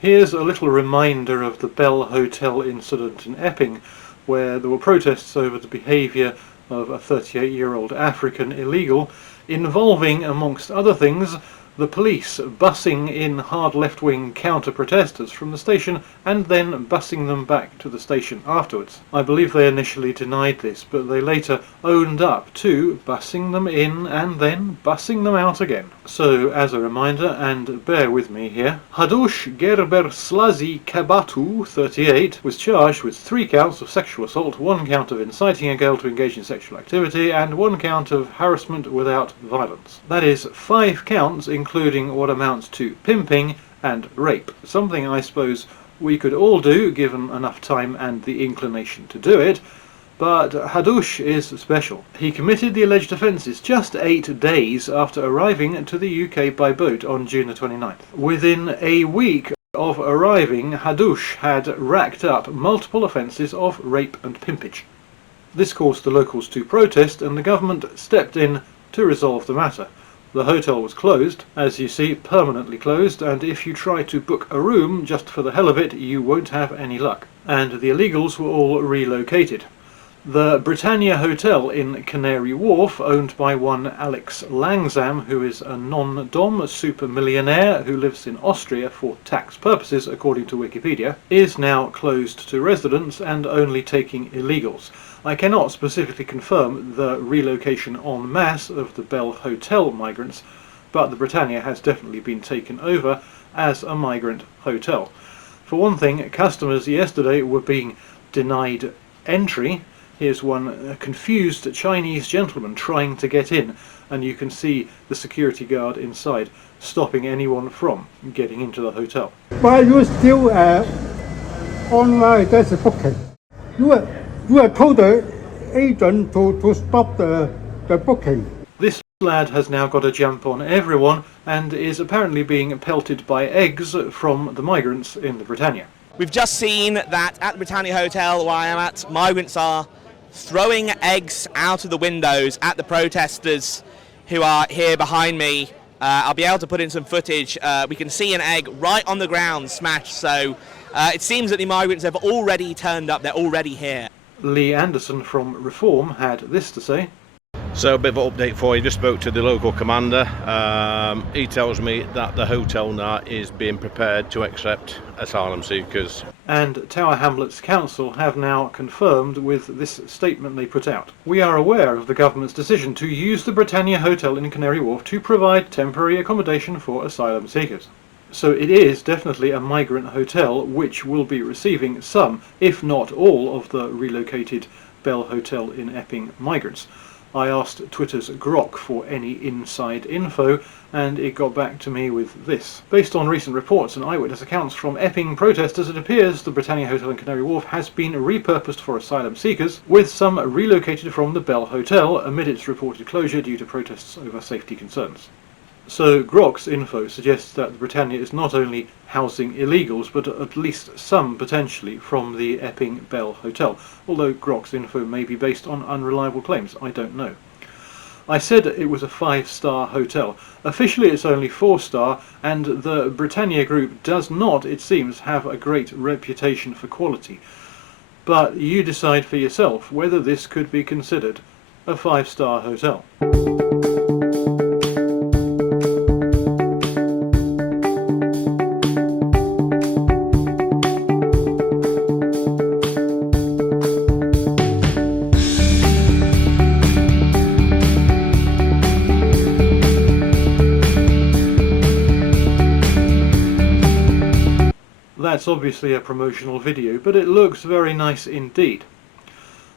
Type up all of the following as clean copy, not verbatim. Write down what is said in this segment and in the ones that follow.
Here's a little reminder of the Bell Hotel incident in Epping, where there were protests over the behaviour of a 38-year-old African illegal, involving, amongst other things, the police bussing in hard left-wing counter-protesters from the station and then bussing them back to the station afterwards. I believe they initially denied this, but they later owned up to bussing them in and then bussing them out again. So, as a reminder, and bear with me here, Hadush Gerberslazi Kabatu, 38, was charged with 3 counts of sexual assault, 1 count of inciting a girl to engage in sexual activity, and 1 count of harassment without violence. That is 5 counts, including what amounts to pimping and rape. Something I suppose we could all do, given enough time and the inclination to do it, but Hadush is special. He committed the alleged offences just 8 days after arriving to the UK by boat on June the 29th. Within a week of arriving, Hadush had racked up multiple offences of rape and pimpage. This caused the locals to protest, and the government stepped in to resolve the matter. The hotel was closed, as you see, permanently closed, and if you try to book a room just for the hell of it, you won't have any luck. And the illegals were all relocated. The Britannia Hotel in Canary Wharf, owned by one Alex Langsam, who is a non-dom super millionaire who lives in Austria for tax purposes, according to Wikipedia, is now closed to residents and only taking illegals. I cannot specifically confirm the relocation en masse of the Bell Hotel migrants, but the Britannia has definitely been taken over as a migrant hotel. For one thing, customers yesterday were being denied entry. Here's one confused Chinese gentleman trying to get in, and you can see the security guard inside stopping anyone from getting into the hotel. Why you still online that's a booking? You are told the agent to stop the booking. This lad has now got a jump on everyone and is apparently being pelted by eggs from the migrants in the Britannia. We've just seen that at the Britannia Hotel where I am at, migrants are throwing eggs out of the windows at the protesters who are here behind me. I'll be able to put in some footage. We can see an egg right on the ground smashed, so it seems that the migrants have already turned up, they're already here. Lee Anderson from Reform had this to say. So a bit of an update for you. Just spoke to the local commander. He tells me that the hotel now is being prepared to accept asylum seekers. And Tower Hamlets Council have now confirmed with this statement they put out. We are aware of the government's decision to use the Britannia Hotel in Canary Wharf to provide temporary accommodation for asylum seekers. So it is definitely a migrant hotel which will be receiving some, if not all, of the relocated Bell Hotel in Epping migrants. I asked Twitter's Grok for any inside info, and it got back to me with this. Based on recent reports and eyewitness accounts from Epping protesters, it appears the Britannia Hotel in Canary Wharf has been repurposed for asylum seekers, with some relocated from the Bell Hotel amid its reported closure due to protests over safety concerns. So Grok's info suggests that the Britannia is not only housing illegals, but at least some potentially from the Epping Bell Hotel, although Grok's info may be based on unreliable claims, I don't know. I said it was a 5-star hotel. Officially it's only 4-star, and the Britannia group does not, it seems, have a great reputation for quality. But you decide for yourself whether this could be considered a 5-star hotel. That's obviously a promotional video, but it looks very nice indeed.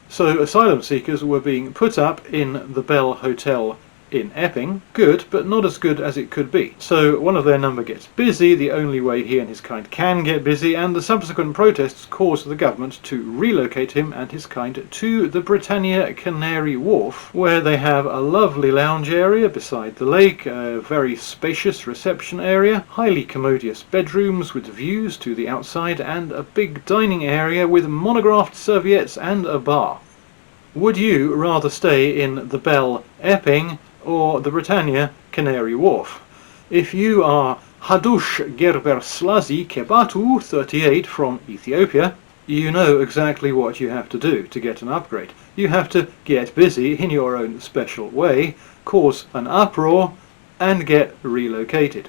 So asylum seekers were being put up in the Bell Hotel in Epping. Good, but not as good as it could be. So one of their number gets busy, the only way he and his kind can get busy, and the subsequent protests cause the government to relocate him and his kind to the Britannia Canary Wharf, where they have a lovely lounge area beside the lake, a very spacious reception area, highly commodious bedrooms with views to the outside, and a big dining area with monographed serviettes and a bar. Would you rather stay in the Bell Epping or the Britannia Canary Wharf? If you are Hadush Gerberslazi Kebatu 38 from Ethiopia, you know exactly what you have to do to get an upgrade. You have to get busy in your own special way, cause an uproar, and get relocated.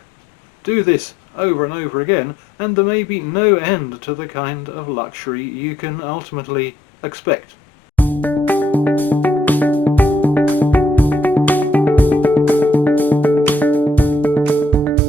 Do this over and over again, and there may be no end to the kind of luxury you can ultimately expect.